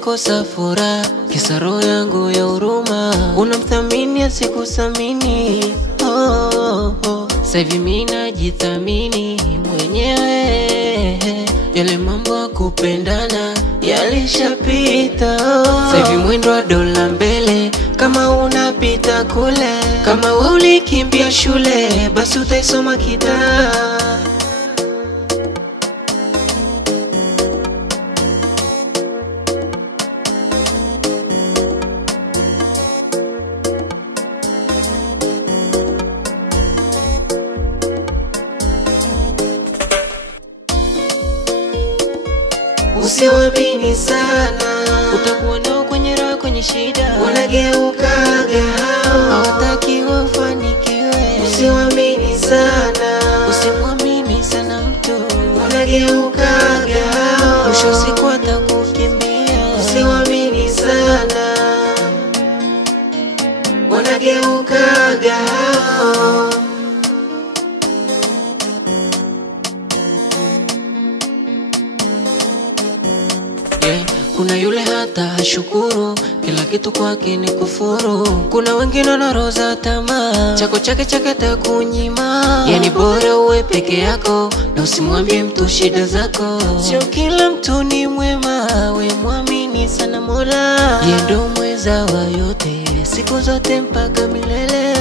kosa furaha, kisa roho yangu ya huruma. Unamthamini asikuthamini, sasa hivi mimi najithamini mwenyewe. Yale mambo ya kupendana yalishapita, sasa hivi mwendo wa dola mbele. Kama unapita kule, kama wewe ulikimbia shule, basi utaisoma kitaa. Usiwaamini sana, utakuwa nao kwenye raha, kwenye shida wanageukaga hao, hawataki wafanikiwe. Usiwaamini sana, usimwamini sana mtu, wanageukaga hao, mwisho siku atakukimbia. Usiwaamini sana, wanageukaga hao. Kuna yule hata hashukuru, kila kitu kwake ni kufuru. Kuna wengine na roho za tamaa, chako chake takunyima. Yani bora uwe peke yako na usimwambie mtu shida zako. Sio kila mtu ni mwema, we muamini sana Mola. Yeye ndo mweza wa yote, siku zote mpaka milele.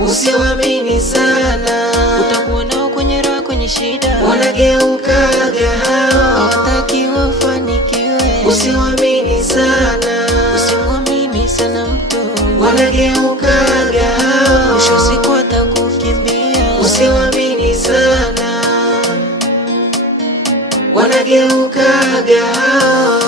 Usiwaamini sana, utakuwa nao kwenye raha, kwenye shida wanageukaga hao, hawataki wafanikiwe. Usiwaamini sana, usimwamini sana mtu, wanageukaga hao, mwisho siku atakukimbia. Usiwaamini sana, wanageukaga hao.